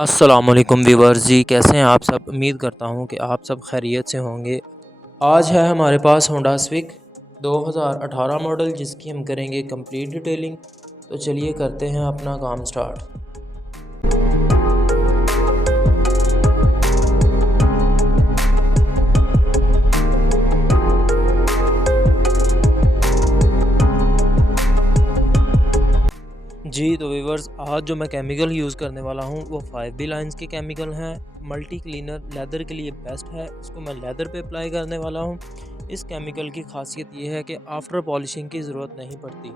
अस्सलामुअलैकुम व्यूवर्स जी, कैसे हैं आप सब। उम्मीद करता हूं कि आप सब खैरियत से होंगे। आज है हमारे पास होंडा सिविक 2018 मॉडल, जिसकी हम करेंगे कंप्लीट डिटेलिंग। तो चलिए करते हैं अपना काम स्टार्ट। जी तो व्यूवर्स, आज जो मैं केमिकल यूज़ करने वाला हूं वो 5B लाइन्स के केमिकल हैं। मल्टी क्लीनर लेदर के लिए बेस्ट है। इसको मैं लेदर पे अप्लाई करने वाला हूं। इस केमिकल की खासियत ये है कि आफ्टर पॉलिशिंग की ज़रूरत नहीं पड़ती।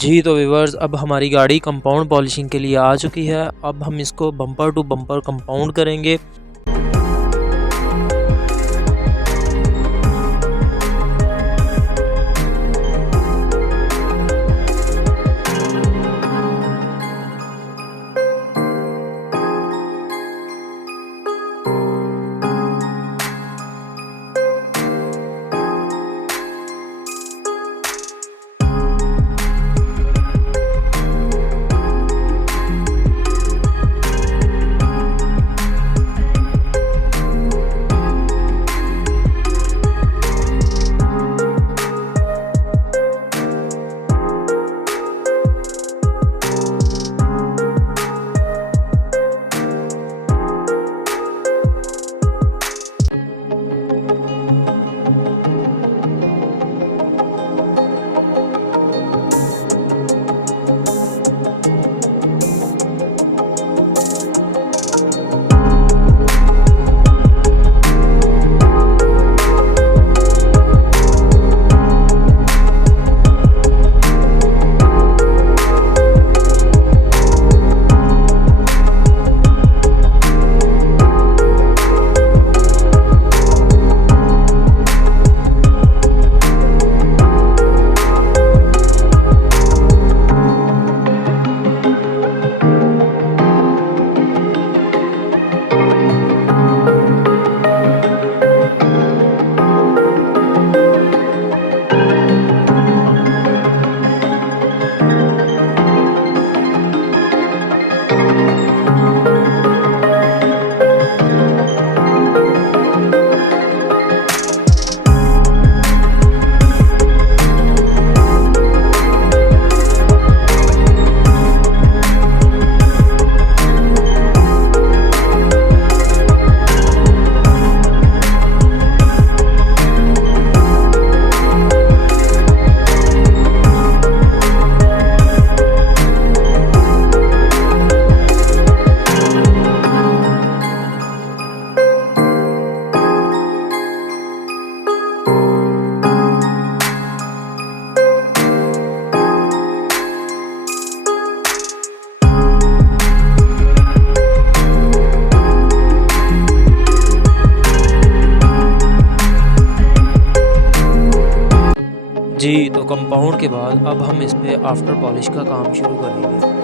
जी तो व्यूवर्स, अब हमारी गाड़ी कंपाउंड पॉलिशिंग के लिए आ चुकी है। अब हम इसको बम्पर टू बम्पर कंपाउंड करेंगे। जी, तो कंपाउंड के बाद अब हम इस पे आफ्टर पॉलिश का काम शुरू करेंगे।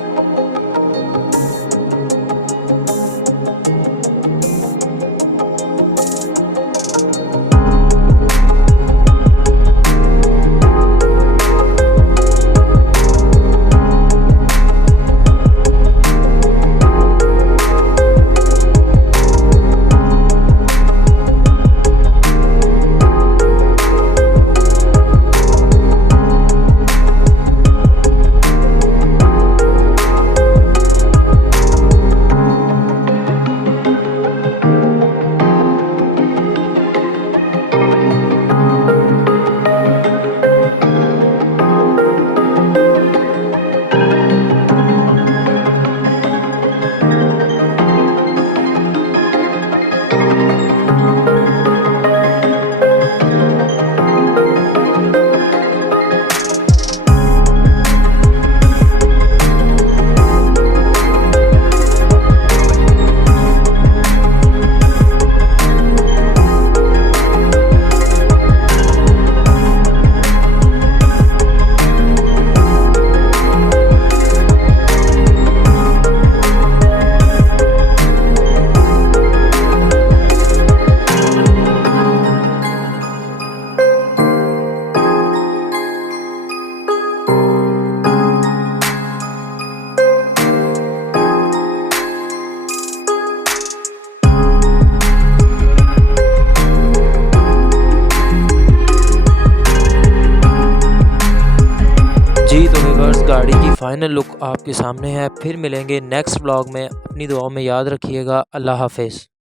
जी, तो व्यूअर्स गाड़ी की फ़ाइनल लुक आपके सामने है। फिर मिलेंगे नेक्स्ट व्लॉग में। अपनी दुआओं में याद रखिएगा। अल्लाह हाफ़िज़।